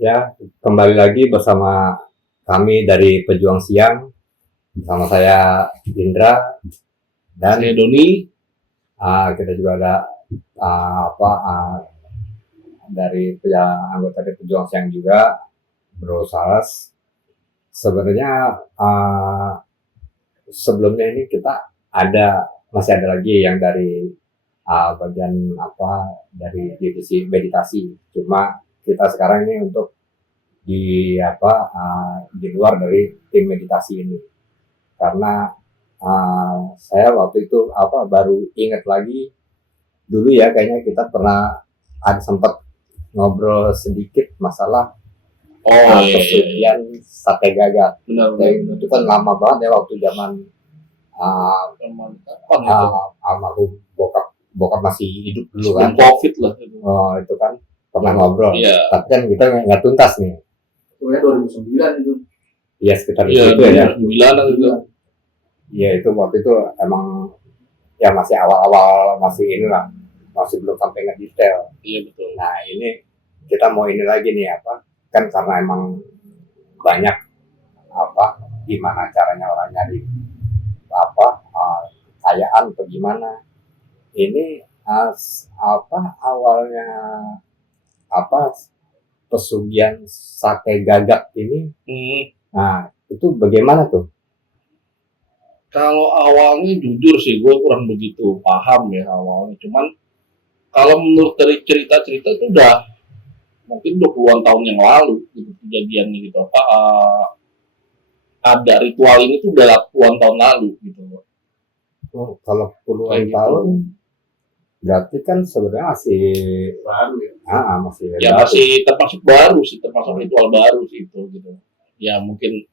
Ya, kembali lagi bersama kami dari Pejuang Siang, bersama saya Indra dan Saya Doni. kita juga ada dari anggota dari Pejuang Siang juga, Bro Salas. Sebenarnya sebelumnya ini kita masih ada lagi yang dari bagian dari divisi meditasi. Cuma kita sekarang ini untuk di luar dari tim meditasi ini, karena saya waktu itu baru ingat lagi dulu ya, kayaknya kita pernah ada sempat ngobrol sedikit masalah pesugihan sate gagak. Benar. Itu kan lama banget ya, waktu zaman almarhum bokap masih hidup dulu kan. COVID lah. Itu kan pernah ngobrol. Iya. Tapi kan kita nggak tuntas nih. Itu 2009 itu. Iya, sekitar itu ya. 2009 itu. Iya, itu waktu itu emang ya masih awal-awal, masih belum sampai ngedetail. Iya, betul. Nah, ini kita mau ini lagi nih kan karena emang banyak gimana caranya orang nyari kekayaan atau gimana. Ini awalnya pesugihan sate gagak ini. Nah, itu bagaimana tuh? Kalau awalnya jujur sih gue kurang begitu paham ya awalnya. Cuman kalau menurut dari cerita-cerita itu udah mungkin 20-an tahun yang lalu gitu kejadiannya gitu. Ada ritual ini tuh udah puluhan tahun lalu gitu. Kalau puluhan tahun berarti kan sebenarnya masih baru ya. Masih termasuk baru sih, termasuk ritual baru sih itu gitu. Ya mungkin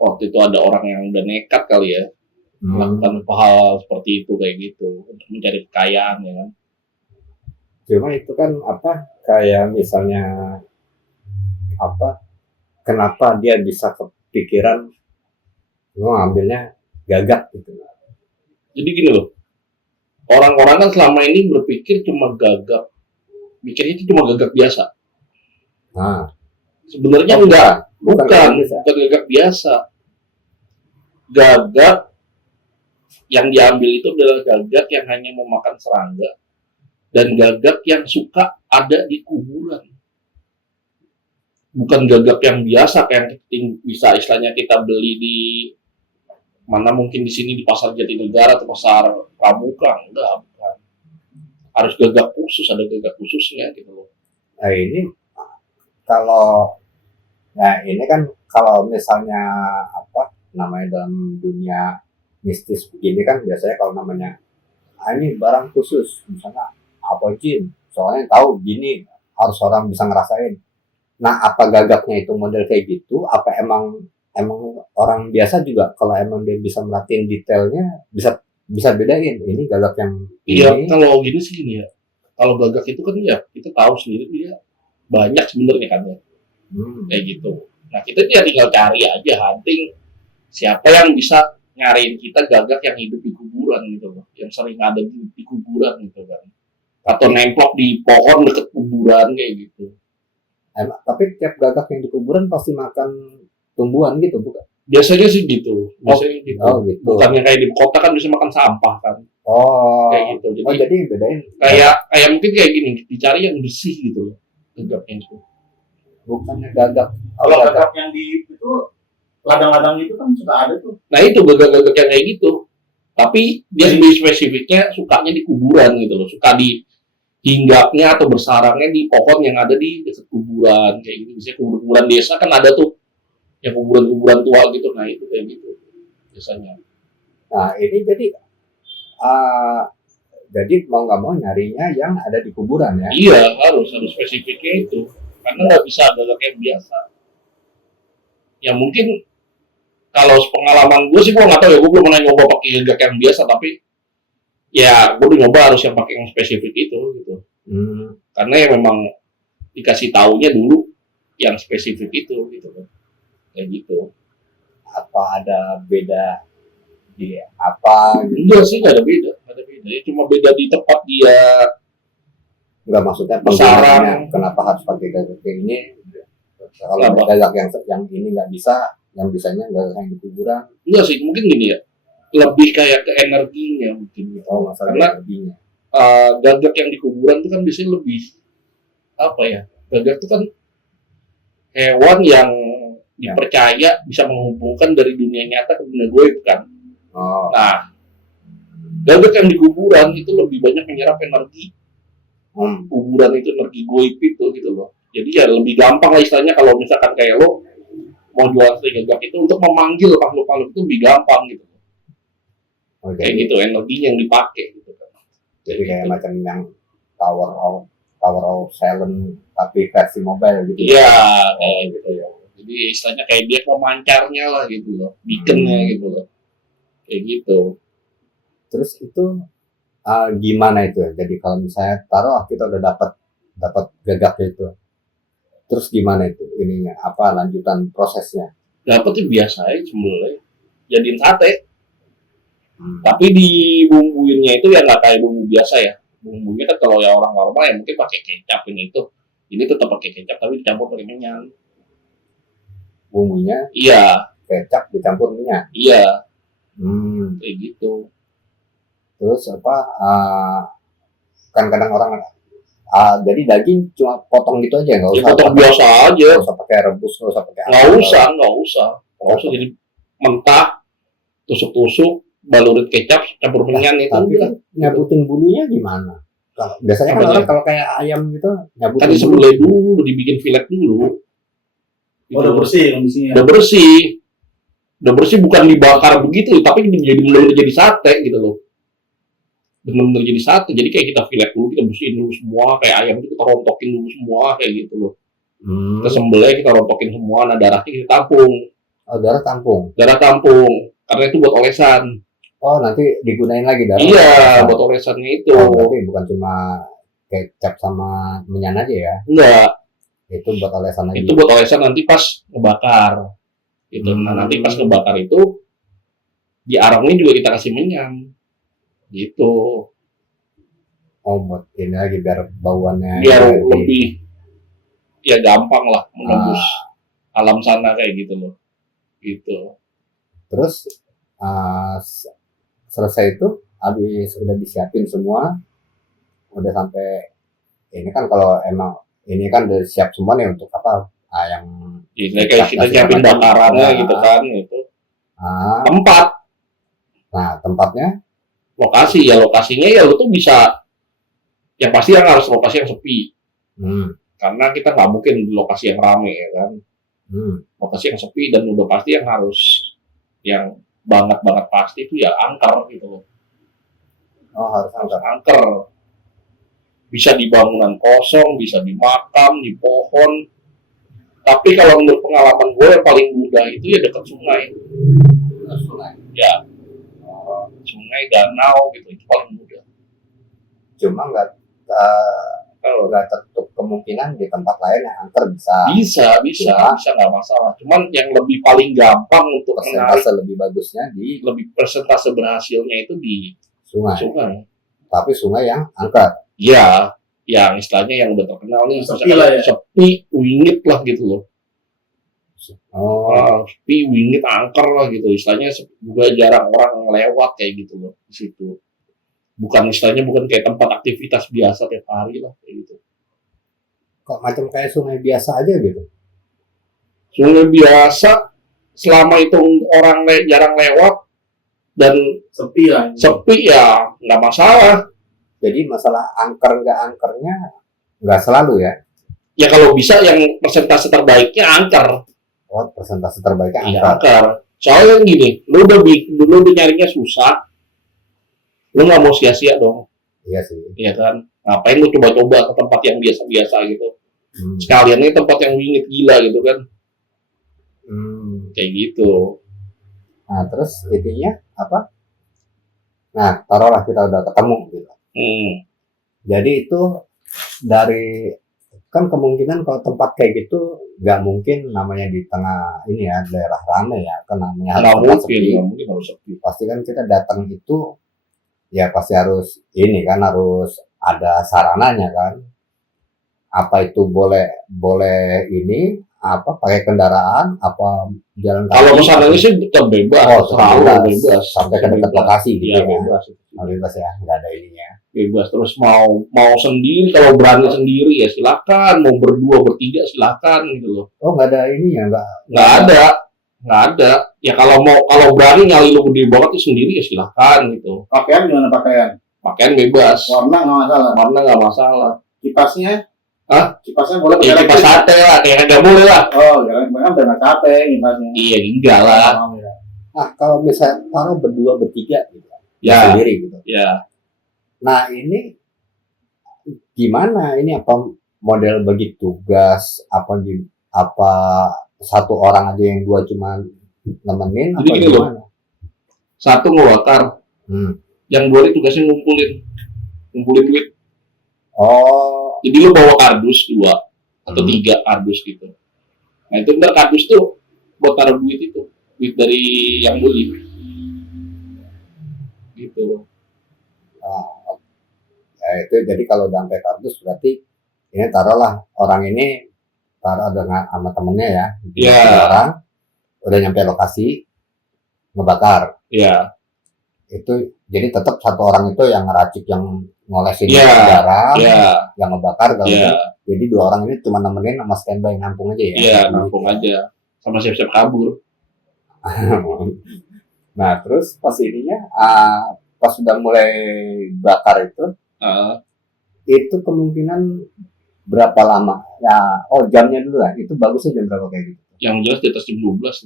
waktu itu ada orang yang udah nekat kali ya melakukan hal seperti itu kayak gitu untuk mencari kekayaan ya kan. Cuma itu kan kayak misalnya kenapa dia bisa kepikiran ngambilnya gagak gitu. Jadi gini loh, orang-orang kan selama ini berpikir cuma gagak, mikirnya itu cuma gagak biasa. Nah, sebenarnya bukan gagak biasa. Gagak yang diambil itu adalah gagak yang hanya memakan serangga dan gagak yang suka ada di kuburan. Bukan gagak yang biasa kayak bisa istilahnya kita beli di mana mungkin di sini di pasar Jatinegara atau pasar Pramuka. Enggak, bukan. Harus gagak khusus, ada gagak khususnya gitu loh. Nah, ini kan kalau misalnya namanya dalam dunia mistis begini kan biasanya kalau namanya ini barang khusus, misalnya jin, soalnya tahu gini harus orang bisa ngerasain. Nah, apa gagaknya itu model kayak gitu? Apa emang orang biasa juga kalau emang dia bisa merhatiin detailnya bisa bedain ini gagak yang ini? Iya, kalau gini sih gini ya. Kalau gagak itu kan ya kita tahu sendiri dia banyak sebenarnya kan ya. Kayak gitu. Nah, kita tinggal cari aja, hunting siapa yang bisa nyariin kita gagak yang hidup di kuburan gitu loh, yang sering ada di kuburan gitu kan, atau nemplok di pohon deket kuburan kayak gitu. Tapi tiap gagak yang di kuburan pasti makan tumbuhan gitu bukan? Biasanya sih gitu. Gitu. Gitu. Bukannya kayak di kota kan bisa makan sampah kan. Kayak gitu. Jadi bedain. Kayak mungkin kayak gini, dicari yang bersih gitu loh gagaknya itu. Bukannya gagak. Kalau gagak yang di itu ladang-ladang itu kan suka ada tuh. Nah itu gagak-gagak yang kayak gitu. Tapi dia spesifiknya sukanya di kuburan gitu loh. Suka di hinggapnya atau bersarangnya di pohon yang ada di dekat kuburan kayak gitu. Misalnya kuburan desa kan ada tuh yang kuburan tua gitu. Nah itu kayak gitu biasanya. Nah ini jadi mau nggak mau nyarinya yang ada di kuburan ya? Iya, harus spesifiknya itu karena nggak bisa gagak yang biasa. Ya mungkin kalau pengalaman gue sih gue nggak tahu ya, gue belum pernah nyoba pakai gagak yang biasa, tapi ya gue udah nyoba harus yang pakai yang spesifik itu gitu. Karena ya memang dikasih taunya dulu yang spesifik itu gitu kayak gitu. Apa ada beda di apa? Enggak sih, nggak ada beda. Ya, cuma beda di tempat dia Enggak, maksudnya Besaran. penggunaannya kenapa harus pakai gagak kayak ini? Kalau Kenapa? gagak yang ini nggak bisa, yang bisanya gagak yang di kuburan. Enggak sih, mungkin gini ya, lebih kayak ke energinya mungkin ya. Oh, masalah Karena energinya. gagak yang di kuburan itu kan biasanya lebih apa ya, gagak itu kan hewan yang dipercaya bisa menghubungkan dari dunia nyata ke dunia goib kan. Oh, Nah, gagak yang di kuburan itu lebih banyak menyerap energi kuburan, itu energi goib itu gitu loh. Jadi ya lebih gampang lah istilahnya, kalau misalkan kayak lo mau jual gagak itu untuk memanggil makhluk-makhluk itu lebih gampang gitu. oh, Kayak jadi gitu, energi yang dipakai gitu kan. kayak macam yang Tower of Silent tapi versi mobile gitu. Iya, Oh, kayak gitu gitu. ya. Jadi istilahnya kayak dia pemancarnya lah gitu loh, beaconnya gitu loh. Kayak gitu. Terus itu gimana itu? Jadi kalau misalnya taruh kita udah dapat gagak itu, terus gimana itu ininya? Apa lanjutan prosesnya? Dapat tuh biasa aja sebenarnya. Jadiin sate. Tapi dibumbuinnya itu ya nggak kayak bumbu biasa ya. Bumbunya kan kalau ya orang normal ya mungkin pakai kecap ini itu. Ini tetap pakai kecap tapi dicampur pakai minyak. Bumbunya Iya, kecap dicampur minyak. iya, Hmm. kayak gitu. Terus apa? Kan kadang orang jadi daging cuma potong gitu aja, nggak Ya usah potong biasa aja. nggak usah pakai rebus, nggak usah pakai Nggak usah. Jadi mentah, tusuk-tusuk, balurin kecap, campur minyak itu. Tapi kan nyabutin bulunya gimana? Biasanya kan Apanya? orang kalau kayak ayam gitu nyabutin Kan disembelih dulu, dibikin fillet dulu. Oh, udah bersih kondisinya. Udah bersih, bukan dibakar begitu, tapi benar-benar jadi sate gitu loh. Benar-benar jadi sate, jadi kayak kita fillet dulu, kita bersihin dulu semua, kayak ayam itu kita rontokin dulu semua kayak gitu loh. Kita sembelih, kita rontokin semua, nah darahnya kita tampung. Oh, darah tampung. Karena itu buat olesan. Oh, nanti digunain lagi darah. Iya, buat olesannya itu. Oh, berarti bukan cuma kecap sama minyak aja ya? Enggak, Itu buat olesan lagi. itu buat olesan nanti pas ngebakar. Gitu. Nah, nanti pas ngebakar itu diarangin juga kita kasih minyak. Gitu. Oh, buat ini lagi biar bauannya Biar lebih ya gampang lah menembus alam sana kayak gitu loh. Gitu. Terus selesai itu habis udah disiapin semua, udah sampai ini kan kalau emang ini kan udah siap semua nih untuk apa? Yang Jadi kayak kita siapin bakarannya gitu kan itu. Tempat. Nah, tempatnya Lokasinya ya lu tuh bisa, yang pasti yang harus lokasi yang sepi. Karena kita nggak mungkin di lokasi yang rame ya kan. Lokasi yang sepi dan udah pasti yang harus yang banget pasti itu ya angker gitu loh. Oh, harus angker. Bisa di bangunan kosong, bisa di makam, di pohon. Tapi kalau menurut pengalaman gue yang paling mudah itu ya dekat sungai. Ya, sungai, danau gitu, itu paling mudah. Cuma kalau nggak tertutup kemungkinan di tempat lain yang angker bisa nggak masalah. Cuman yang lebih paling gampang untuk persentase lebih bagusnya persentase berhasilnya itu di sungai. Tapi sungai yang angker. Iya, yang istilahnya yang udah terkenal nih, sepi, wingit lah gitu loh. Sepi, wingit, angker lah gitu. Istilahnya juga jarang orang lewat kayak gitu loh di situ. Bukan kayak tempat aktivitas biasa tiap hari lah kayak gitu. Kok macam kayak sungai biasa aja gitu? Sungai biasa, selama itu orang jarang lewat dan sepi ya nggak masalah. Jadi masalah angker nggak angkernya nggak selalu ya? Ya kalau bisa yang persentase terbaiknya angker. Oh, persentase terbaiknya angker. Iya, angker. Soalnya gini, lu udah nyarinya susah, lu nggak mau sia-sia dong. Iya sih. Iya kan? Ngapain lu coba-coba ke tempat yang biasa-biasa gitu? Sekalian ini tempat yang wingit gila gitu kan? Kayak gitu. Nah, terus intinya apa? Nah, taruhlah kita udah ketemu gitu. Jadi itu dari kan kemungkinan kalau tempat kayak gitu nggak mungkin namanya di tengah ini ya daerah ramai ya, kan namanya harus mungkin harus sepi. Pasti kan kita datang itu ya pasti harus ini kan harus ada sarananya kan. apa itu boleh boleh ini apa pakai kendaraan apa jalan kaki? Kalau kesananya sih tetap bebas, Oh, selalu bebas. bebas. Sampai ke dekat lokasi gitu Iya, ya. bebas. Oh, bebas ya, nggak ada ininya. Bebas. Terus mau sendiri, kalau berani sendiri ya silakan. Mau berdua, bertiga silakan gitu loh. Oh, nggak ada ininya, Nggak ada. Ya kalau berani nyali lu gede banget tuh sendiri ya silakan gitu. Pakaian gimana pakaian? Pakaian bebas. Warna nggak masalah. Warna nggak masalah. Kipasnya? Hah? Kipasnya boleh Ya pakai kipas elektrik? sate lah, kayak nggak boleh lah. Oh, jangan kebanyakan udah nggak capek kipasnya. Iya, enggak lah. Oh, ya. Nah, kalau misalnya taruh berdua bertiga gitu, Ya, sendiri gitu. ya. Nah, ini gimana? Ini apa model bagi tugas? Apa satu orang aja yang dua cuma nemenin? Jadi Apa gini loh. gimana? Satu ngebakar, yang dua ini tugasnya ngumpulin duit. Oh, Jadi lu bawa kardus 2 atau 3 kardus gitu. Nah itu ntar kardus tuh buat taruh duit itu, duit dari yang beli. Gitu. nah, ya itu jadi kalau udah sampai kardus berarti ini taruhlah orang ini taruh dengan sama temennya ya, Iya. 3 orang udah nyampe lokasi ngebakar. Iya. Itu jadi tetap satu orang itu yang ngeracik yang ngolesin Iya. garam, Iya. yang ngebakar kalau Iya. jadi 2 orang ini cuma nemenin sama standby nampung aja ya. Iya, nampung aja. Sama siap-siap kabur. Nah terus pas ininya pas sudah mulai bakar itu kemungkinan berapa lama ya? Oh, jamnya dulu lah, itu bagusnya jam berapa kayak gitu? Yang jelas di atas jam 12.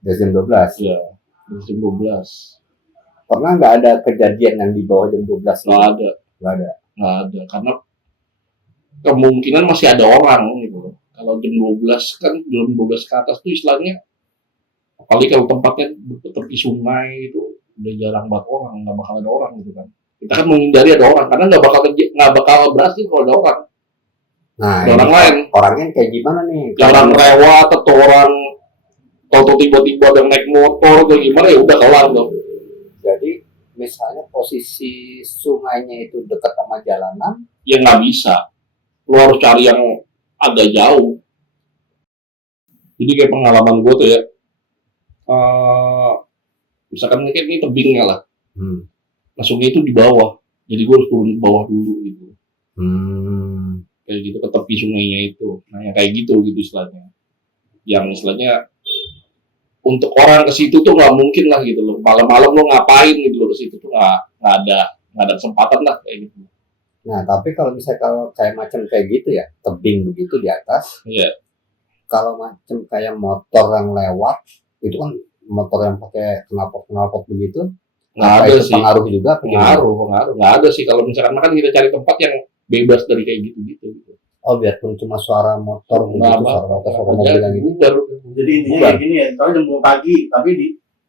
Dari jam 12. Iya, di atas jam 12. Pernah nggak ada kejadian yang di bawah jam 12? Nggak ada. Nggak ada. Nggak ada. Karena kemungkinan masih ada orang gitu loh. Kalau jam 12 kan, jam 12 ke atas tuh istilahnya, apalagi kalau tempatnya tepi sungai itu udah jarang banget orang, nggak bakal ada orang gitu kan. Kita kan menghindari ada orang karena nggak bakal berhasil kalau ada orang. Nah, Ada orang lain. Orangnya kayak gimana nih? Orang lewat atau orang atau tiba-tiba ada naik motor atau gimana ya udah kelar tuh. Jadi misalnya posisi sungainya itu dekat sama jalanan, Ya nggak bisa. Lu harus cari yang agak jauh. Jadi kayak pengalaman gue tuh ya, misalkan ini tebingnya lah. Nah sungai itu di bawah, jadi gue harus turun ke bawah dulu gitu. Kayak gitu ke tepi sungainya itu. Nah yang kayak gitu istilahnya. Yang istilahnya untuk orang ke situ tuh nggak mungkin lah gitu loh. Malam-malam lo ngapain gitu loh ke situ tuh nggak ada kesempatan lah kayak gitu. Nah, tapi kalau misalnya kalau kayak macam kayak gitu ya, tebing begitu di atas, Iya. kalau macam kayak motor yang lewat, itu kan motor yang pakai knalpot begitu, Nggak apa ada itu sih. pengaruh juga? apa gimana? Pengaruh. Nggak ada sih kalau misalkan kan kita cari tempat yang bebas dari kayak gitu. Oh, biarpun cuma suara motor Nggak begitu, suara motor, suara mobil yang gitu. baru. Jadi intinya Bukan. kayak gini ya, kalau jam 2 pagi, tapi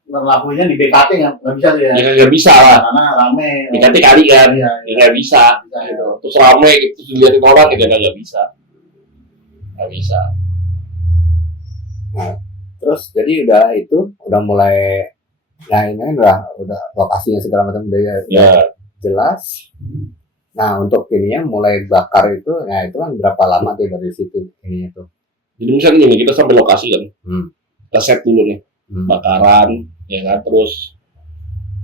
ngelakuinnya di BKT nggak bisa tuh ya. Ya nggak bisa lah. Karena rame. Dikati kali kan. Iya, Ya nggak bisa. Bisa, Gitu. Terus rame gitu, terus dilihatin orang gitu nggak bisa. Nggak bisa. Terus jadi udah mulai, nah ini kan udah lokasinya segala macam udah Ya. jelas. Nah untuk ininya mulai bakar itu, nah itu kan berapa lama tuh dari situ ini itu? Jadi misalnya gini, kita sampai lokasi kan. Kita set dulu nih. Bakaran, ya kan, terus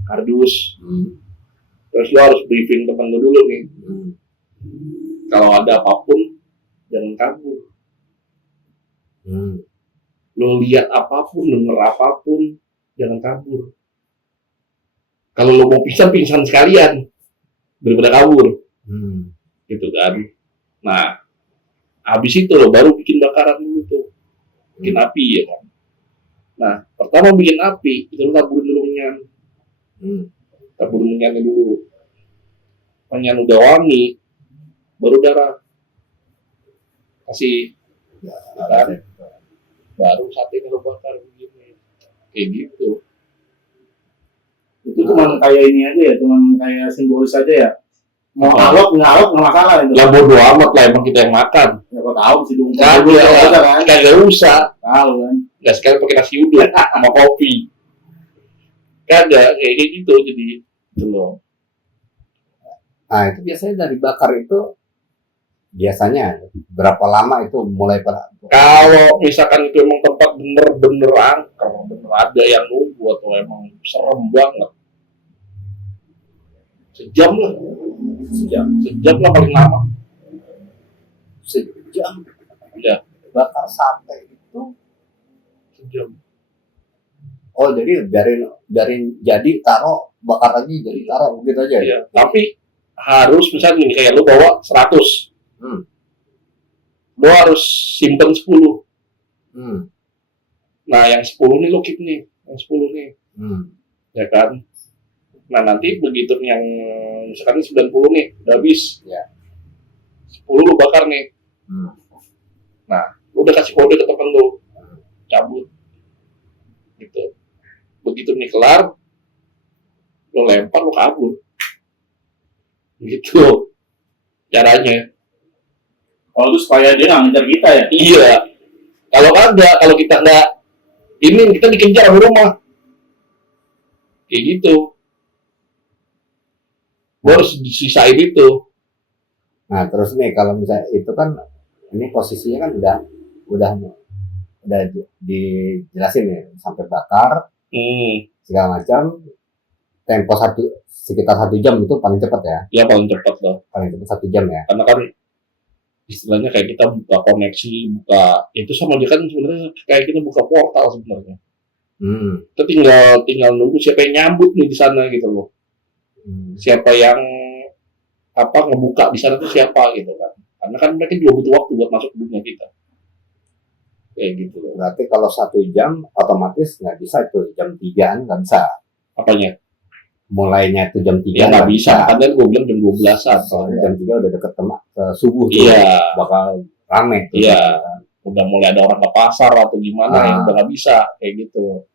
kardus, terus lo harus briefing temen lo dulu nih. Kalau ada apapun, jangan kabur. Lo lihat apapun, denger apapun, jangan kabur. Kalau lo mau pingsan sekalian, daripada kabur, gitu kan. Nah, habis itu lo baru bikin bakaran dulu tuh, bikin api ya kan. Nah, pertama bikin api, itu lo taburin dulu minyak. Taburin minyaknya dulu. Minyak udah wangi, baru darah. Kasih, kan? Baru sate lo bakar begini. Kayak gitu. Itu cuma kayak ini aja ya, cuma kayak simbolis aja ya. Mau alok nggak masalah itu. Ya bodo amat lah, emang kita yang makan. Ya kok tahu sih dong. Kagak usah. Tahu kan. Nggak sekali pakai nasi uduk sama kopi. Kagak kayak gitu jadi gitu loh. Nah itu biasanya dari bakar itu biasanya berapa lama itu mulai Kalau misalkan itu emang tempat bener-bener angker, bener ada yang nunggu atau emang serem banget, sejam lah, sejam lah paling lama. sejam Ya, bakar sate itu. sejam. Oh, jadi dari jadi taruh bakar lagi jadi taruh begitu aja. Ya, tapi harus misalnya nih, kayak lu bawa 100, Hmm. lu harus simpen 10. Hmm. Nah, yang 10 nih lu keep nih, yang 10 nih, Hmm. ya kan? Nah, nanti begitu yang misalkan 90 nih, udah habis. Ya. 10 lu bakar nih. Hmm. Nah, lu udah kasih kode ke temen lu, cabut. Gitu. Begitu nih kelar, lu lempar, lu kabur. Gitu caranya. Kalau itu supaya dia nggak ngejar kita ya. Iya. Kalau kagak, kalau kita nggak ini, kita dikejar di rumah. Kayak gitu. Gua harus disisain itu. Nah, terus nih kalau misalnya itu kan ini posisinya kan udah dijelasin ya sampai bakar segala macam, tempo sekitar 1 jam itu paling cepat ya, Ya paling cepat lah. paling cepat 1 jam ya. Karena kan istilahnya kayak kita buka koneksi, buka itu sama aja kan sebenarnya kayak kita buka portal sebenarnya. Kita tinggal nunggu siapa yang nyambut nih di sana gitu loh. Siapa yang ngebuka di sana tuh siapa gitu kan. Karena kan mereka juga butuh waktu buat masuk ke dunia kita. Kayak gitu loh. Berarti kalau 1 jam otomatis nggak bisa itu jam 3-an nggak bisa. Apanya? Mulainya itu jam 3 Ya nggak bisa. Kan gue bilang jam 12-an. Soalnya jam 3 udah deket ke subuh tuh. Iya. Bakal rame tuh. Iya. Udah mulai ada orang ke pasar atau gimana ya udah nggak bisa kayak gitu.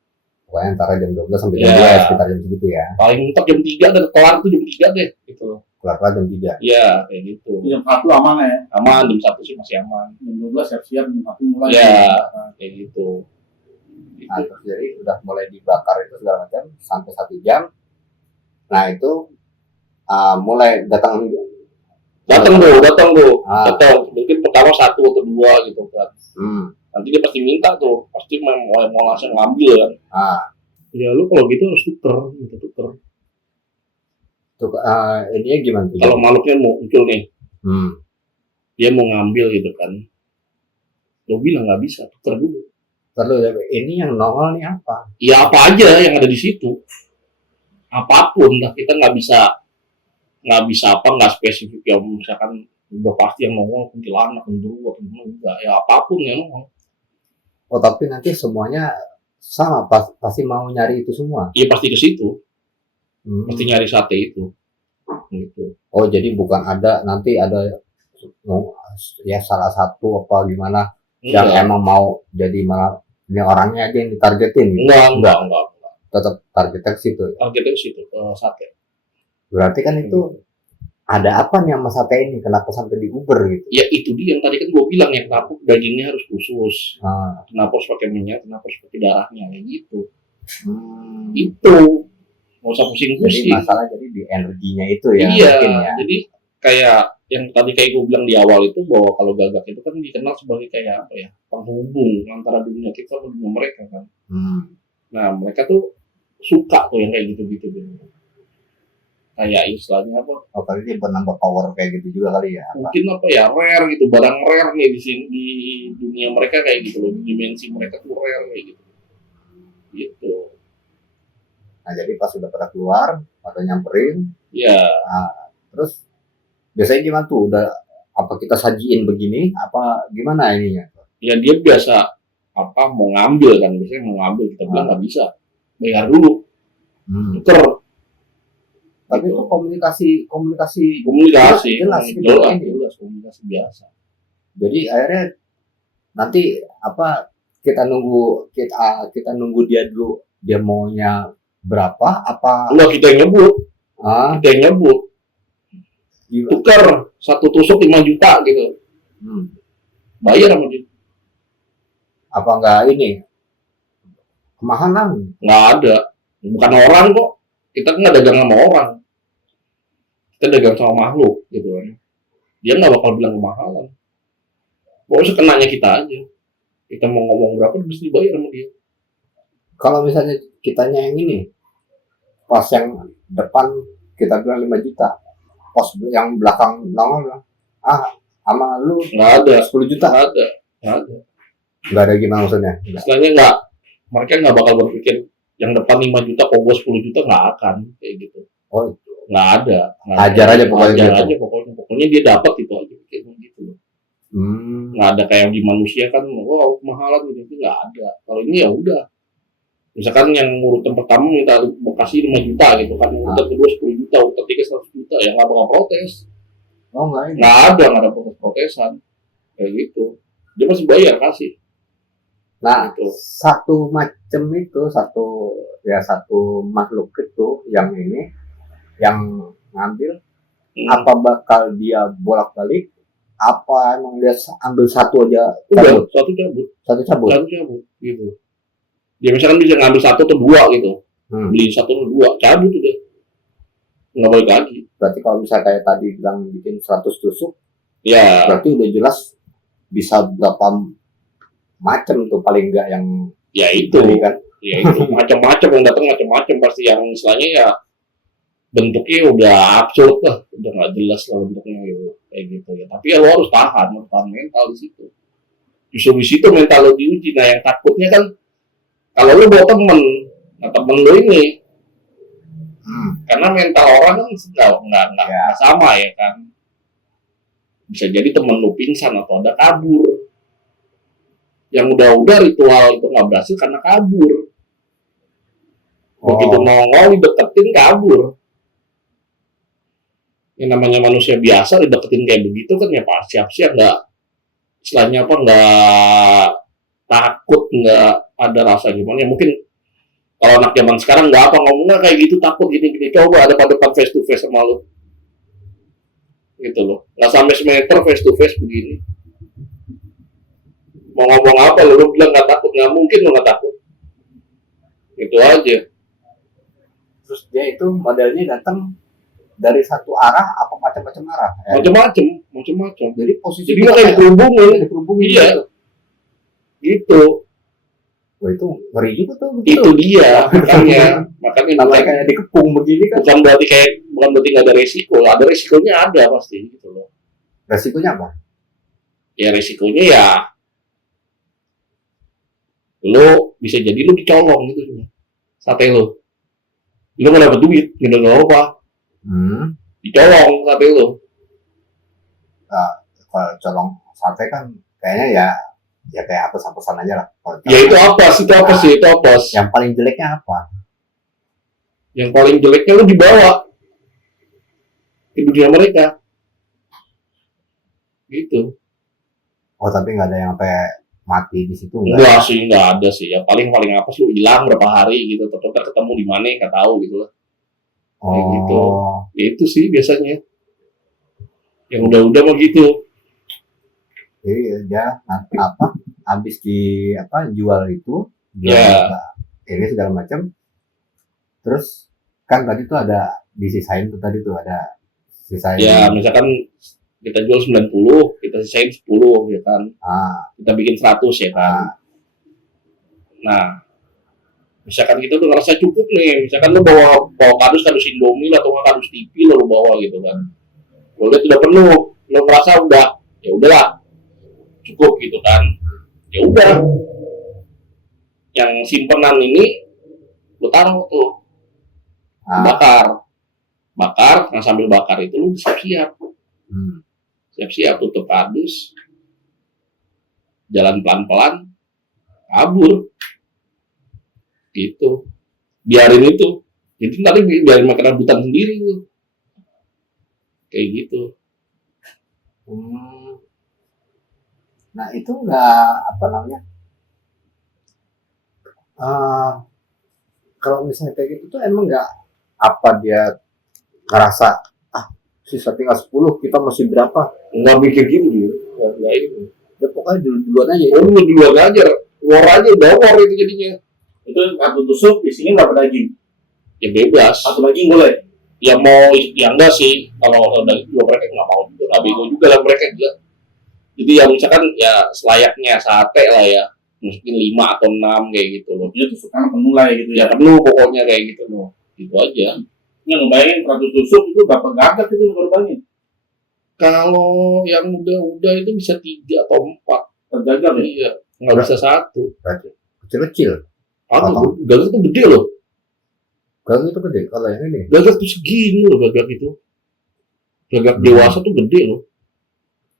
Pokoknya antara jam 12 sampai jam 2 sekitar jam segitu ya. Paling mentok jam 3 dan kelar tuh jam 3 deh gitu. Kelar jam 3. Iya, kayak gitu. Jam 1 aman ya. Aman, jam 1 sih masih aman. Jam 12 siap-siap, jam 1 mulai. Iya, kayak gitu. Nah, terus jadi udah mulai dibakar itu segala macam sampai 1 jam. Nah, itu mulai datang tuh. Datang. Mungkin pertama 1 atau 2 gitu kan. Nanti dia pasti minta tuh, pasti mau langsung ngambil kan. Ya lu kalau gitu harus tuker. Ininya gimana tuh? Kalau makhluknya mau muncul nih, dia mau ngambil gitu kan, lo bilang nggak bisa, tuker dulu. Terus ini yang nongol nih apa? Ya apa aja yang ada di situ, apapun lah, kita nggak bisa nggak spesifik ya, misalkan udah pasti yang nongol kuntilanak, genderuwo, atau enggak, ya apapun yang nongol. Oh, tapi nanti semuanya sama, pasti mau nyari itu semua? Iya pasti ke situ, pasti nyari sate itu. Gitu. Oh, jadi bukan nanti ada ya salah satu apa gimana yang emang mau jadi malah ini orangnya aja yang ditargetin gitu? Enggak. Tetap targetnya ke situ. Targetnya ke situ, ke sate. Berarti kan itu ada apa nih sama sate ini? Kenapa sampai diuber gitu? Ya itu dia yang tadi kan gue bilang ya, kenapa dagingnya harus khusus, kenapa harus pakai minyak, kenapa harus pakai darahnya, kayak gitu. Itu nggak usah pusing-pusing. Jadi masalah jadi di energinya itu ya. Iya, mungkin ya. Jadi kayak yang tadi kayak gue bilang di awal itu, bahwa kalau gagak itu kan dikenal sebagai kayak apa ya, penghubung antara dunia kita sama dunia mereka kan. Nah mereka tuh suka tuh yang kayak gitu-gitu deh. Kayak istilahnya apa? Oh, kali dia menambah power kayak gitu juga kali ya? Mungkin apa ya, rare gitu, barang rare nih di sini, di dunia mereka kayak gitu loh, di dimensi mereka tuh rare kayak gitu. Gitu. Nah, jadi pas sudah pada keluar, pada nyamperin, ya. Nah, terus biasanya gimana tuh? Udah apa kita sajiin begini? Apa gimana ininya? Ya dia biasa mau ngambil kan, biasanya mau ngambil, kita bilang nggak bisa, bayar dulu, tuker. Tapi itu komunikasi jelas komunikasi biasa. Jadi akhirnya nanti kita nunggu dia dulu, dia maunya berapa enggak, kita yang nyebut tuker 1 tusuk 5 juta gitu, bayar sama dia. Apa enggak ini kemahalan? Nggak ada, bukan orang kok, kita nggak dagang sama orang, kita dagang sama makhluk gitu kan. Dia nggak bakal bilang kemahalan. Pokoknya kenanya kita aja. Kita mau ngomong berapa mesti dibayar sama dia. Kalau misalnya kitanya yang ini, pos yang depan kita bilang 5 juta, pos yang belakang nongol bilang, sama lu Nggak ada. 10 juta. Nggak ada. Nggak ada. Nggak ada gimana maksudnya? Istilahnya nggak, mereka nggak bakal berpikir yang depan 5 juta kok gue 10 juta, nggak akan kayak gitu. Oh, Nggak ada. Ajar aja pokoknya Ajar gitu. aja pokoknya dia dapat itu aja kayak gitu. Nggak ada kayak di manusia kan, wow mahalan gitu, nggak ada. Kalau ini ya udah. Misalkan yang urutan pertama minta Bekasi 5 juta gitu kan, urutan kedua 10 juta, urutan ketiga 100 juta, ya nggak bakal protes. Oh nggak ini. Nggak ada protes-protesan kayak gitu. Dia masih bayar kasih. Nah, Gitu. satu macam itu, satu makhluk itu yang ini, yang ngambil, apa bakal dia bolak-balik? Apa emang dia ambil satu aja? Udah, Cabut? satu cabut Satu cabut. gitu. Dia misalkan bisa ngambil 1 atau 2 gitu, beli 1 atau 2, cabut udah, nggak balik lagi. Berarti kalau misalnya kayak tadi bilang bikin 100 tusuk, Ya, berarti udah jelas bisa berapa macam tuh paling enggak yang ya itu, beli kan? ya itu macam-macam yang datang, macam-macam pasti, yang istilahnya ya bentuknya udah absurd lah, udah nggak jelas lah bentuknya gitu, kayak gitu ya. Tapi ya lo harus tahan mental di situ. Justru di situ mental lo diuji. Nah yang takutnya kan kalau lo bawa temen, nah temen lo ini, karena mental orang kan nggak sama ya kan. Bisa jadi temen lo pingsan atau ada kabur. Yang udah ritual itu nggak berhasil karena kabur. Begitu nongol dideketin kabur. Yang namanya manusia biasa dideketin kayak begitu kan ya pas siap-siap, nggak istilahnya apa, nggak takut, nggak ada rasa gimana ya. Mungkin kalau anak zaman sekarang nggak apa ngomongnya kayak gitu, takut gini-gini, coba ada pada depan face to face sama lo gitu loh, nggak sampai semeter face to face begini, mau ngomong apa lo bilang nggak takut, nggak mungkin lo nggak takut, gitu aja. Terus dia itu modelnya datang dari satu arah apa macam-macam arah? Macam-macam. Jadi posisi Jadi nggak kayak dikerubungin Iya. Gitu. Wah itu ngeri juga tuh. Itu dia makanya Namanya kayak dikepung begini kan? bukan berarti nggak ada resiko, ada resikonya, ada pasti gitu loh. Resikonya apa? Ya resikonya ya lo bisa jadi lo dicolong gitu sate lo nggak dapet duit, nggak apa, dicolong sate lo. Kalau colong sate kan kayaknya ya kayak apes-apesan aja lah. Ya itu apa sih? Yang paling jeleknya apa? Yang paling jeleknya lo dibawa ke dunia mereka. Gitu. Oh tapi nggak ada yang sampai mati di situ Enggak sih, nggak ada sih. Ya paling apa sih, lo hilang berapa hari gitu, terus ketemu di mana nggak tahu gitu lah. Kayak gitu. Ya, itu sih biasanya. Yang udah mah gitu. Jadi dia nanti habis jual itu, ini segala macam. Terus kan tadi tuh ada disisain tuh ada sisain. Ya misalkan kita jual 90, kita sisain 10 ya kan. Kita bikin 100 ya kan. Nah, misalkan kita udah ngerasa cukup nih, misalkan lo bawa kardus Indomie atau kardus TV lo bawa gitu kan. Lo lihat udah penuh, lo ngerasa udah, ya udahlah cukup gitu kan. Ya udah. Yang simpenan ini lo taruh tuh. Bakar, nah sambil bakar itu lo siap-siap tutup kardus, jalan pelan-pelan, kabur, gitu, biarin itu, jadi nanti biarin makan rebutan sendiri tuh, kayak gitu. Nah itu nggak kalau misalnya kayak gitu tuh emang nggak dia ngerasa sisa tinggal 10 kita masih berapa, Nggak mikir gitu dia, nggak itu. ya pokoknya duluan aja. Duluan aja, war itu jadinya. Itu satu tusuk isinya berapa daging? Ya bebas. Satu daging boleh? Ya mau, ya enggak sih, kalau daging juga mereka nggak mau juga, nggak bego juga lah mereka juga. Jadi ya misalkan ya selayaknya sate lah ya, mungkin 5 atau 6 kayak gitu loh. Dia tusuknya penulai gitu Ya ya. penuh pokoknya kayak gitu loh. Gitu aja. Nggak ngebayangin 100 tusuk itu berapa gagak itu korbannya? Kalau yang udah itu bisa 3 atau 4. Terjaga ya. Iya, nggak bisa 1. Berarti kecil-kecil. Aku gagak itu gede loh. Kalau itu gede, kalau yang ini Gagak tuh segini loh gagak itu. Gagak dewasa tuh gede loh.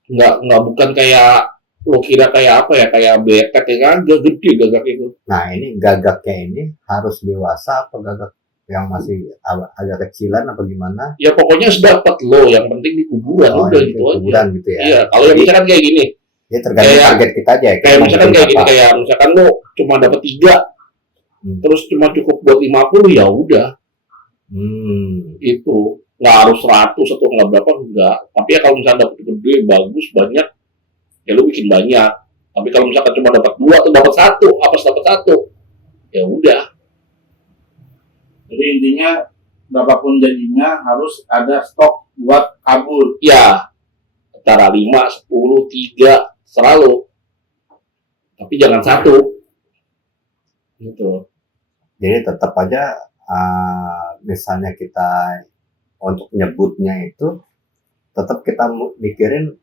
Nggak bukan kayak lo kira kayak apa ya, kayak betek ya, kagak gede gagak itu. nah ini gagaknya ini harus dewasa apa gagak yang masih agak kecilan apa gimana? Ya pokoknya sedapat lo, yang penting di kuburan udah itu gitu aja. kuburan gitu ya. Iya, kalau yang Jadi, misalkan kayak gini, ya tergantung kayak- target kita aja ya. kayak Kita misalkan mau kayak bikin gini, apa. kayak misalkan lo cuma dapat 3, terus cuma cukup buat 50, ya udah itu. Nggak harus 100 atau nggak berapa, enggak. Tapi ya kalau misalnya dapat gede, bagus, banyak, ya lo bikin banyak. Tapi kalau misalkan cuma dapat 2 atau dapat 1, apa dapat 1, ya udah. Jadi intinya berapapun jadinya harus ada stok buat kabur. Ya antara 5, 10, 3 selalu, tapi jangan 1 gitu. Jadi tetap aja misalnya kita untuk nyebutnya itu tetap kita mikirin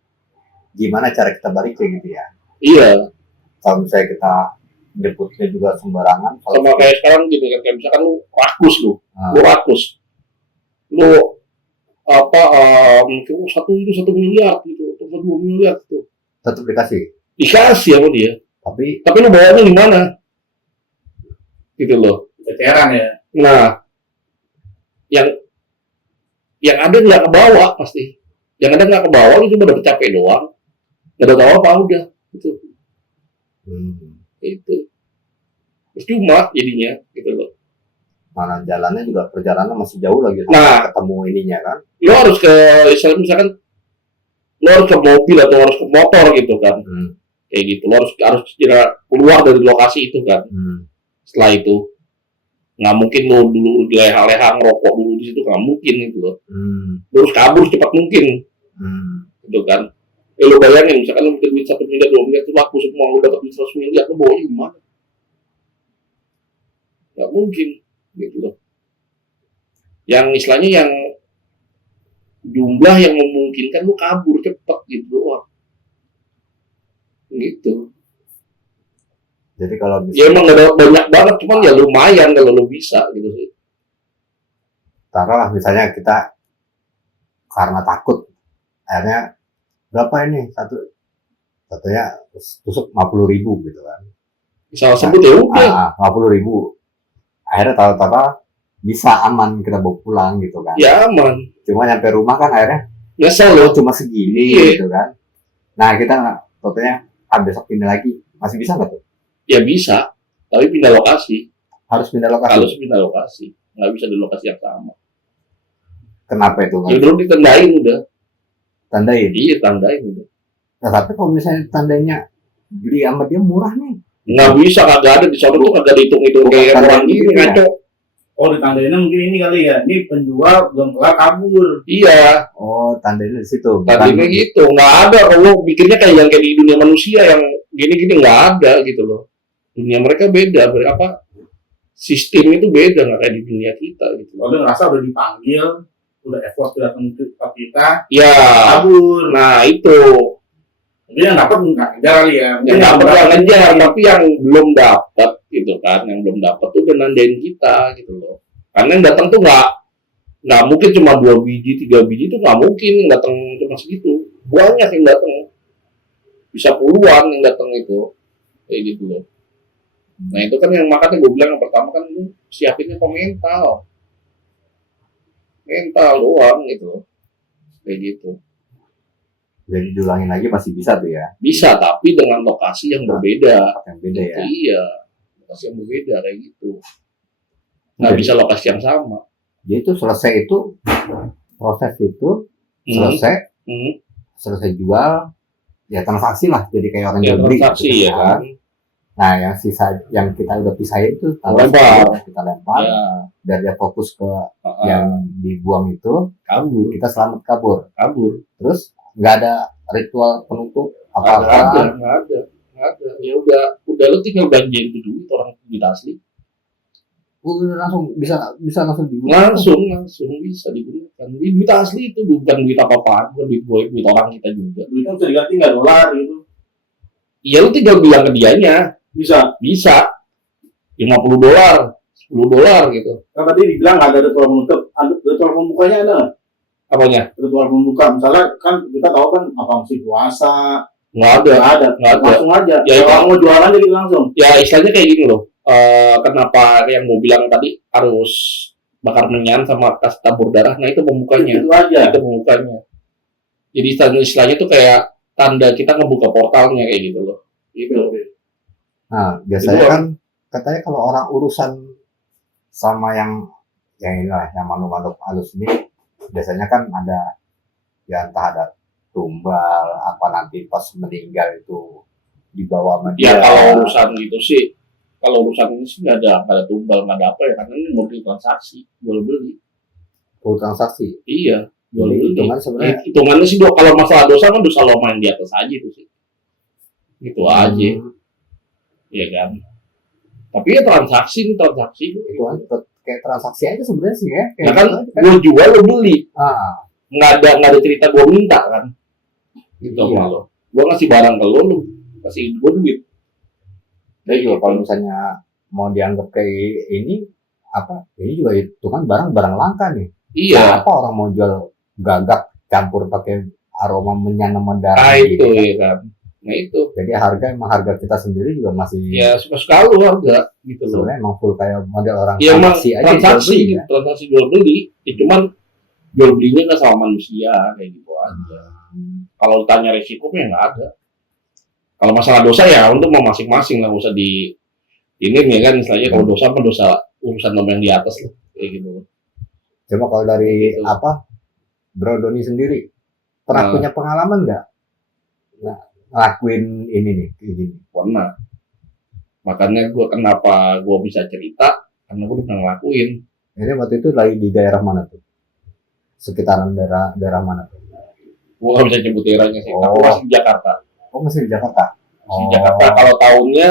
gimana cara kita balikin gitu ya. Iya, Kalau misalnya kita nyebutnya juga sembarangan, kalau sama kayak sekarang gini kan, kayak misalkan lu rakus, lu ah, rakus, lu apa, mungkin 1 miliar gitu, atau 2 miliar gitu, tetap dikasih. dikasih sama dia, Tapi tapi lu bawanya di mana? Gitu loh. Ceceran ya. Nah, yang ada nggak ke bawah pasti. Yang ada nggak ke bawah, lu cuma dapet capek doang. Nggak ada tahu apa udah. Gitu. Itu. Percuma jadinya, gitu loh. mana jalannya juga perjalanan masih jauh lagi sampai Nah. ketemu ininya kan. Lu harus ke, misalkan, lu harus ke mobil atau harus ke motor gitu kan. Kayak gitu. Lu harus segera keluar dari lokasi itu kan. Setelah itu. Nggak mungkin lu dulu leha-leha ngerokok dulu di situ, nggak mungkin gitu loh. Lu harus kabur secepat mungkin. Gitu kan. Lu bayangin, misalkan lu mungkin duit 1 miliar, 2 miliar, itu laku semua, lu dapat duit 100 miliar, lu bawanya gimana? Nggak mungkin, gitu loh. Yang istilahnya yang jumlah yang memungkinkan lu kabur cepet gitu doang. Gitu. Jadi kalau Ya emang nggak dapat banyak banget, cuman ya lumayan kalau lu bisa gitu sih. taruhlah misalnya kita karena takut akhirnya berapa ini satunya tusuk 50.000 gitu kan. Misal sebut ya udah. 50.000 akhirnya tahu-tahu bisa aman kita bawa pulang gitu kan. Ya aman. Cuma nyampe rumah kan akhirnya Nyesel lo. cuma segini Iya. gitu kan. Nah kita fotonya besok ini lagi masih bisa nggak tuh? Ya bisa, tapi pindah lokasi. Harus pindah lokasi. Harus pindah lokasi. Nggak bisa di lokasi yang sama. Kenapa itu? Ya dulu ditandain udah. Tandain. Iya, tandain udah. Nah, tapi kalau misalnya tandanya beli sama dia murah nih. Nggak bisa, kagak ada di sana tuh, kagak dihitung-hitung kayak Bukan orang gitu gini ya. ngaco. Oh ditandainnya mungkin ini kali ya. Ini penjual belum kelar kabur. Iya, Oh, tandanya di situ. tadinya gitu. Nggak ada, kalau pikirnya kayak yang kayak di dunia manusia yang gini-gini, nggak ada gitu loh. Dunia mereka beda, apa? Sistem itu beda, nggak kayak di dunia kita gitu. Kalau dia ngerasa udah dipanggil, udah effort datang ke tempat kita, Ya, kabur. nah itu. Jadi yang dapat nggak ngejar kali ya. Yang dapat yang ngejar, tapi yang belum dapat gitu kan, yang belum dapat tuh udah nandain kita gitu loh. Karena yang datang tuh nggak mungkin cuma 2 biji, 3 biji, tuh nggak mungkin yang datang cuma segitu. Banyak yang datang, bisa puluhan yang datang itu, kayak gitu loh. Nah itu kan yang makanya gue bilang yang pertama kan lu siapinnya ke mental doang gitu loh, kayak gitu. Jadi diulangin lagi masih bisa tuh ya. Bisa, tapi dengan lokasi yang berbeda. Yang beda ya. Iya, lokasi yang berbeda kayak gitu. Nggak bisa lokasi yang sama. Jadi itu selesai itu proses itu selesai selesai jual ya transaksi lah, jadi kayak orang Ya jual beli transaksi gitu ya kan. Nah yang sisa yang kita udah pisahin itu Lempar. kita lempar Ya, biar dia fokus ke yang dibuang itu, kabur, kita selamat kabur. kabur. Terus nggak ada ritual penutup Apa-apa. nggak ada. Ya udah lu tinggal belanjain itu duit orang duit asli. Udah langsung bisa langsung digunakan. Langsung bisa digunakan. Ini duit asli itu bukan duit apa-apa, bukan duit gue, duit orang kita juga. Duitnya bisa diganti nggak dolar gitu? Iya lu tinggal bilang ke dianya, Bisa. $50, $10 gitu. Kan tadi dibilang nggak ada ritual menutup. Ada ritual pembukanya ada nggak? Apanya? Ritual pembuka. Misalnya kan kita tahu kan apa mesti puasa. Nggak ada. Nggak ada. Langsung aja. Ya, Ya, kalau mau jualan aja gitu langsung. Ya istilahnya kayak gini loh. Kenapa yang gue bilang tadi harus bakar menyan sama kas tabur darah? Nah itu pembukanya. Itu aja. Itu pembukanya. Jadi istilahnya tuh kayak tanda kita ngebuka portalnya kayak gitu loh. Gitu. Nah, biasanya kan katanya kalau orang urusan sama yang inilah yang makhluk-makhluk halus ini biasanya kan ada ya entah ada tumbal apa nanti pas meninggal itu dibawa sama Ya dia. kalau urusan gitu sih, kalau urusan ini sih nggak ada tumbal, nggak ada apa ya, karena ini murni transaksi jual beli. Transaksi. Iya, jual Jadi beli. hitungan sebenarnya Hitungannya sih kalau masalah dosa kan dosa lo main di atas aja itu sih. Gitu aja, ya kan. Tapi ya transaksi itu kan kayak transaksi aja sebenarnya sih ya. Nah Kayak kan gitu aja gue jual lo beli, Ah, nggak ada cerita gue minta kan. Gitu iya. sama lo. Gue ngasih barang ke lo kasih gue duit. Jadi juga kalau misalnya mau dianggap kayak ini apa? Ini juga itu kan barang langka nih. Iya. Apa orang mau jual gagak campur pakai aroma menyan sama darah Nah itu gitu. ya kan. Nah itu. Jadi emang harga kita sendiri juga masih Ya suka-suka lu harga gitu loh. sebenarnya emang full kayak model orang Ya emang transaksi aja transaksi jual beli, gitu, ya. transaksi jual beli. Ya cuman jual belinya nggak sama manusia kayak gitu aja. Kalau tanya resiko ya nggak ada. Kalau masalah dosa ya untuk mau masing-masing lah, nggak usah di ini ya kan istilahnya kalau dosa apa dosa urusan lo yang di atas lah kayak gitu. Coba kalau dari Gitu. Bro Doni sendiri pernah Nah. punya pengalaman nggak ngelakuin ini nih kayak gini? Pernah. Makanya kenapa gue bisa cerita karena gue udah pernah ngelakuin. Ini waktu itu lagi di daerah mana tuh? Sekitaran daerah mana tuh? Gue nggak bisa nyebut daerahnya sih. Oh. Aku masih di Jakarta. Oh masih di Jakarta? Masih di Jakarta. Kalau tahunnya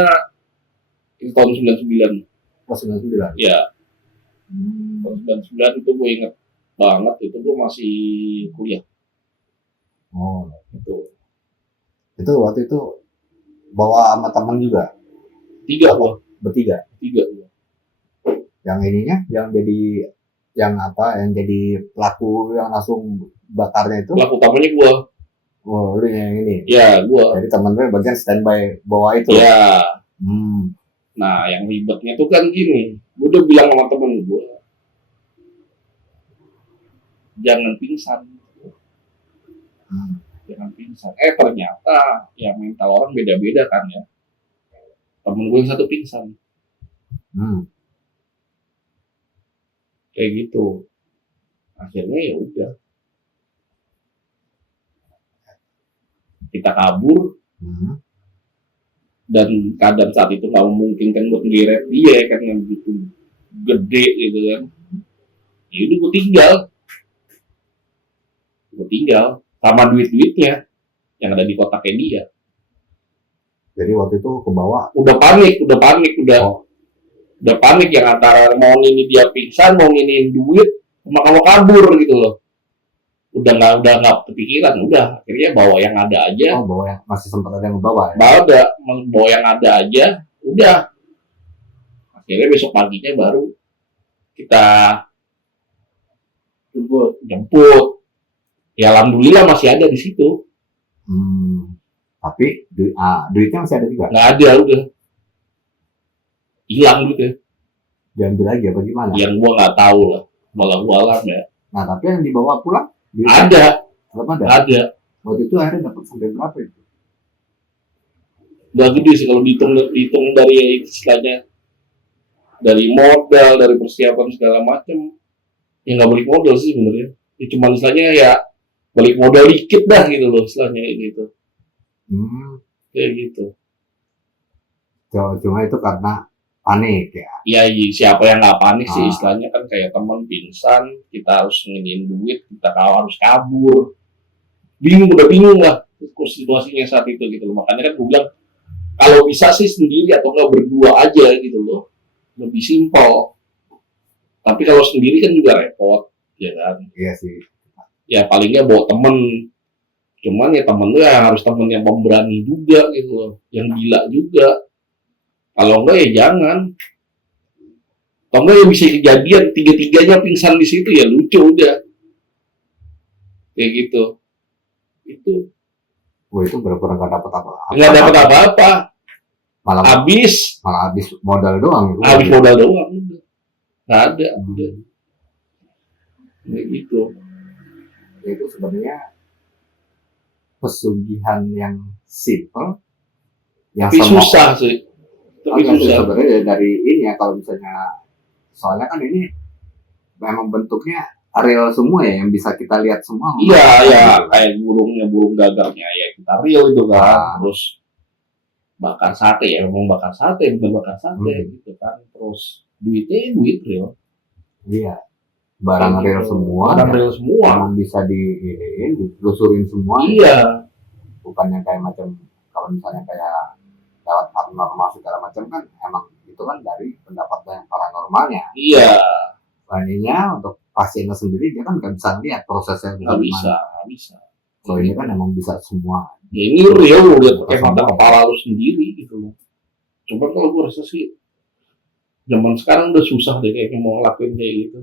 itu tahun 99. Oh 99. Ya. Tahun 99 itu gue inget banget, itu gue masih kuliah. Oh Itu itu waktu itu bawa sama teman juga 3 gue. bertiga. 3 gue. Yang ininya yang jadi pelaku yang langsung bakarnya itu. Pelaku utamanya gue. Oh lu yang ini. Ya gue. Jadi teman gue bagian standby bawa itu. Ya. Hmm. Nah yang ribetnya tuh kan gini. Gue udah bilang sama temen gue, jangan pingsan. Jangan pingsan. Ternyata ya mental orang beda-beda kan ya. Temen gue yang satu pingsan. Kayak gitu. Akhirnya ya udah. Kita kabur. Dan keadaan saat itu nggak memungkinkan buat ngeret dia kan yang begitu gede gitu kan. Ya udah gue tinggal sama duitnya yang ada di kotaknya dia. Jadi waktu itu ke bawah. Udah panik yang antara mau ini dia pingsan, mau nginiin duit, sama kalau kabur gitu loh. Udah nggak kepikiran, udah akhirnya bawa yang ada aja. Oh bawa yang masih sempat ada yang bawa ya. Bawa yang ada aja, udah. Akhirnya besok paginya baru kita jemput. Ya alhamdulillah masih ada di situ. Tapi duitnya masih ada juga. Nggak ada udah. Hilang duitnya. Diambil lagi apa gimana? Yang gua nggak tahu lah. Malah gua alam ya. Nah tapi yang dibawa pulang Ada. Ada. Waktu itu akhirnya dapat sampai berapa itu? Nggak gede sih kalau dihitung dari istilahnya, dari modal, dari persiapan segala macam. Ya nggak balik modal sih sebenarnya. Ya cuma istilahnya ya balik modal dikit dah gitu loh istilahnya gitu. Kayak gitu. Cuma itu karena panik ya. Ya siapa yang nggak panik sih istilahnya kan kayak teman pingsan, kita harus nginin duit, kita harus kabur. Udah bingung lah. Terus situasinya saat itu gitu loh. Makanya kan gue bilang kalau bisa sih sendiri atau enggak berdua aja gitu loh, lebih simpel. Tapi kalau sendiri kan juga repot, ya kan. Iya sih. Ya palingnya bawa temen, cuman ya temen lu ya harus temen yang pemberani juga gitu loh, yang gila juga. Kalau enggak ya jangan. Kalau enggak ya bisa kejadian tiga-tiganya pingsan di situ ya lucu udah. Kayak gitu. Itu Wah, itu benar-benar nggak dapat apa-apa. nggak dapat apa-apa, Malah habis habis modal doang. habis modal doang udah. Nggak ada udah. Kayak gitu. Itu sebenarnya pesugihan yang simple, yang Tapi susah sih. Tapi agak susah. sebenarnya dari ini ya, kalau misalnya, soalnya kan ini memang bentuknya real semua ya, yang bisa kita lihat semua. Iya, ya kayak burung gagaknya ya kita real itu kan. Terus bakar sate ya, ngomong bakar sate bukan bakar sate gitu kan. Terus duitnya duit real. Iya, barang real semua. Barang real semua. Emang bisa ditelusurin semua. Iya. Bukannya kayak macam, kalau misalnya kayak lewat paranormal segala macam kan, emang itu kan dari pendapat yang paranormalnya. Iya. Lainnya untuk pasiennya sendiri dia kan nggak bisa lihat prosesnya Nggak bisa. So ini kan emang bisa semua. Ya ini real lu lihat pakai mata kepala lu sendiri gitu loh. Coba kalau gue rasa sih zaman sekarang udah susah deh kayaknya mau ngelakuin kayak gitu.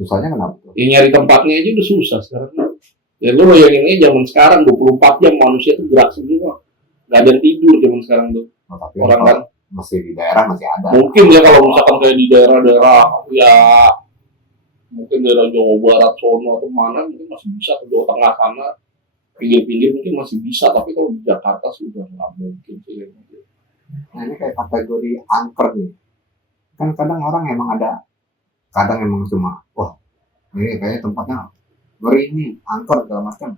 Susahnya kenapa tuh? Ya nyari tempatnya aja udah susah sekarang. Ya lu bayangin aja zaman sekarang 24 jam manusia tuh gerak semua. Gak ada yang tidur zaman sekarang tuh. Oh, tapi Orang kalau kan masih di daerah masih ada. mungkin ya kalau misalkan kayak di daerah-daerah ya mungkin daerah Jawa Barat, Sono atau mana mungkin masih bisa, atau Jawa Tengah sana pinggir-pinggir mungkin masih bisa, tapi kalau di Jakarta sih udah nggak mungkin sih. Nah ini kayak kategori angker nih. Kan kadang orang emang ada, kadang emang cuma, wah ini kayaknya tempatnya ngeri nih, angker segala macam.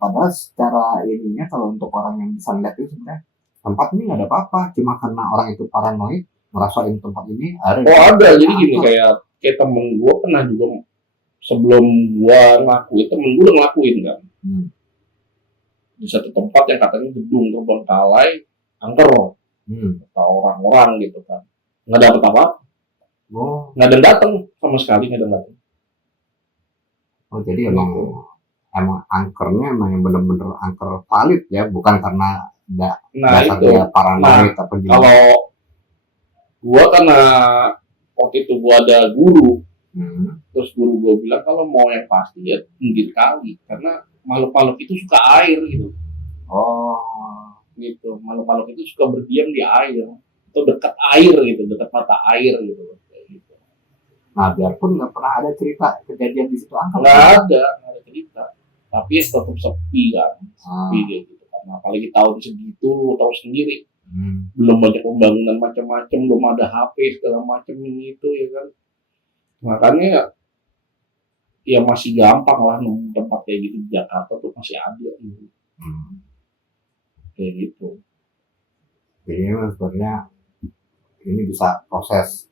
Padahal secara ininya kalau untuk orang yang bisa lihat itu sebenarnya tempat ini nggak ada apa-apa, cuma karena orang itu paranoid ngerasain tempat ini ada. Oh ada, jadi gini kayak temen gue pernah juga sebelum gue ngelakuin, temen gue udah ngelakuin kan di satu tempat yang katanya gedung terbengkalai angker kata orang-orang gitu kan, nggak dapet apa-apa. Nggak ada yang datang sama sekali, nggak ada yang datang. Oh jadi emang angkernya emang yang bener-bener angker valid ya, bukan karena dasar itu dia paranoid apa gimana. Kalau gua karena waktu itu gua ada guru, terus guru gua bilang kalau mau yang pasti ya pinggir kali, karena makhluk-makhluk itu suka air gitu. Oh Gitu, makhluk-makhluk itu suka berdiam di air, atau dekat air gitu, dekat mata air gitu. Nah, biarpun nggak pernah ada cerita kejadian di situ angker. Nggak ada cerita. Tapi ya tetap sepi kan, sepi gitu. Karena apalagi tahun segitu, tahu sendiri. Belum banyak pembangunan macam-macam, belum ada HP segala macam ini itu ya kan. Makanya ya masih gampang lah nemu tempat kayak gitu di Jakarta tuh masih ada gitu. Kayak gitu. Jadi sebenarnya ini bisa proses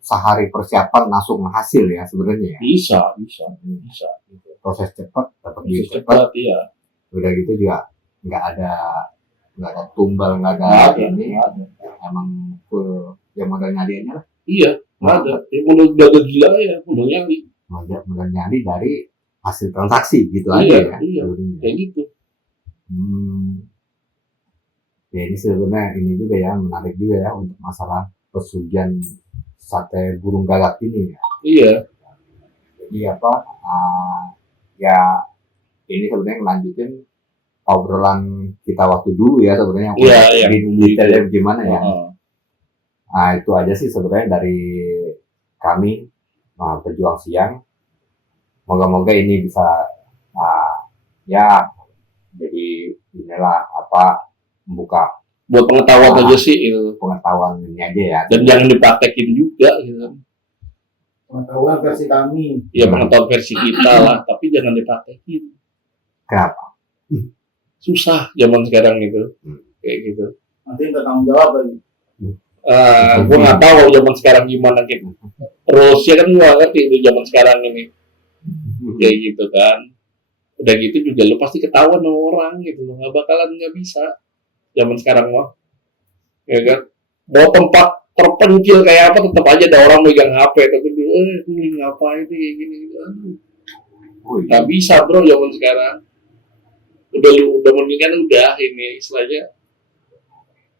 sehari persiapan langsung hasil ya sebenarnya ya. Bisa. Proses cepat dapat duit Cepat ya. Udah gitu juga nggak ada tumbal, nggak ada ini. Emang full ya modal nyalinya lah. Iya, nggak ada. Ya modal gila ya, modal nyali. Modal nyali dari hasil transaksi gitu Iya, aja ya. Iya, kayak gitu. Ya ini sebenarnya ini juga ya, menarik juga ya untuk masalah pesugihan sate burung gagak ini ya. Iya. Jadi apa? Ya ini sebenarnya ngelanjutin obrolan kita waktu dulu ya sebenarnya. Iya. Detailnya gimana ya? Nah itu aja sih sebenarnya dari kami pejuang siang. Moga-moga ini bisa ya jadi inilah apa, membuka buat pengetahuan aja sih itu. Pengetahuan ini aja ya. Dan jangan dipraktekin juga gitu. Pengetahuan versi kami. Ya pengetahuan versi kita lah, tapi jangan dipraktekin. Kenapa? Susah zaman sekarang gitu. Kayak gitu. Nanti kita tanggung jawab lagi. Gue nggak tahu zaman sekarang gimana gitu. Terus ya kan gue ngerti itu zaman sekarang ini. Kayak gitu kan. Udah gitu juga lu pasti ketahuan sama orang gitu loh, nggak bisa zaman sekarang mah, ya kan? Mau tempat terpencil kayak apa tetap aja ada orang megang HP, tapi ini ngapain sih kayak gini gitu. Oh, iya. Nggak bisa bro zaman sekarang. Udah mendingan udah ini istilahnya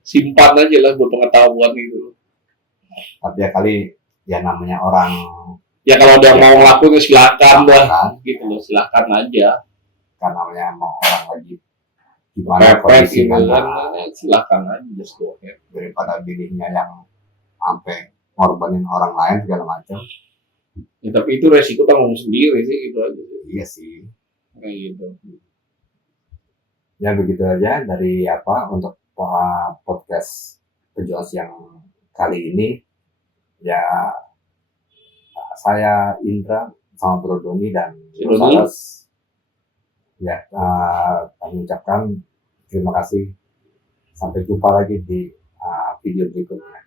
simpan aja lah buat pengetahuan gitu. Tapi ya kali ya namanya orang Ya kalau ada yang mau ngelakuin silakan lah kan, gitu loh, silakan aja. kan namanya mau orang lagi gimana Pepet kondisi gitu kan, kan, silakan aja just go ahead. daripada pilihnya yang sampai ngorbanin orang lain segala macam. Ya, tapi itu resiko tanggung sendiri sih gitu aja. Iya sih. Kayak gitu. Ya begitu aja dari apa untuk podcast penjual yang kali ini. Ya saya Indra sama Bro Doni dan Bro Doni. Saras. Ya kami ucapkan terima kasih. Sampai jumpa lagi di video berikutnya.